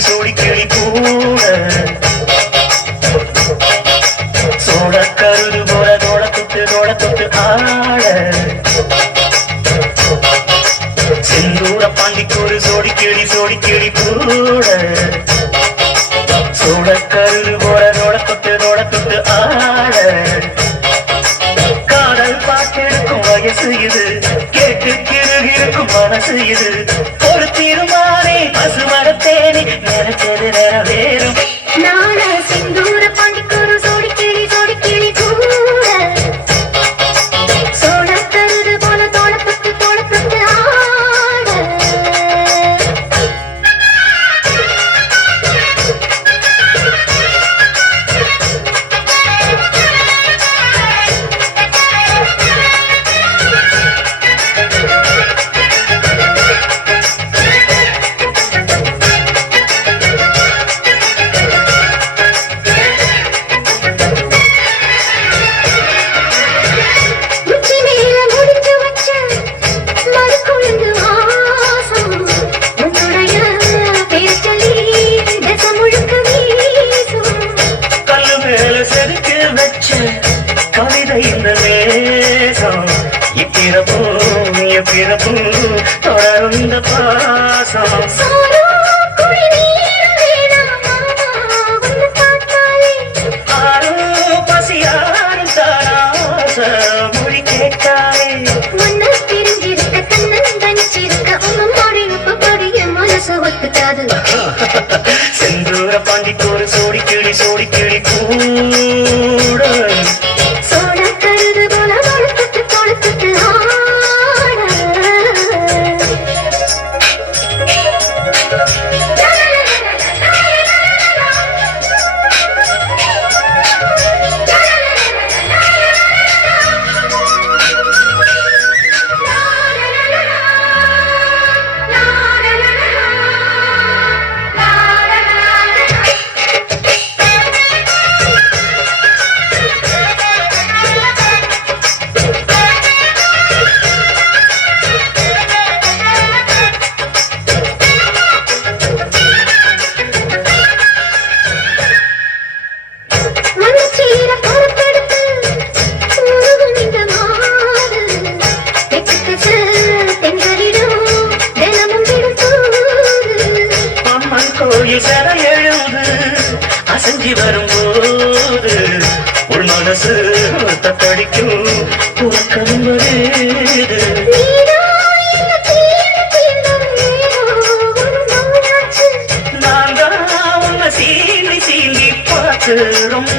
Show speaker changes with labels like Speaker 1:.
Speaker 1: சோடி சோடி கிளி கூட. சோட கருது போல தோட தொட்டு தோட தொட்டு ஆட. செந்தூர பாண்டிக்கு ஒரு சோடி கிளி சோடி கிளி கூட. வயசு இது. கேட்டு கிருகிருக்கும் மனசு இது. ஒரு தீர்மானே பசுமரத்தேனே நினைச்சது நிறவேறும். தொடர்ந்த பா தர எழுந்து அசஞ்சி வரும்போது உள் மனசு தத்தடிக்கும் உறக்கம் வருது. நான் தான் உன்னை சீண்டி சீண்டி பார்க்கிறோம்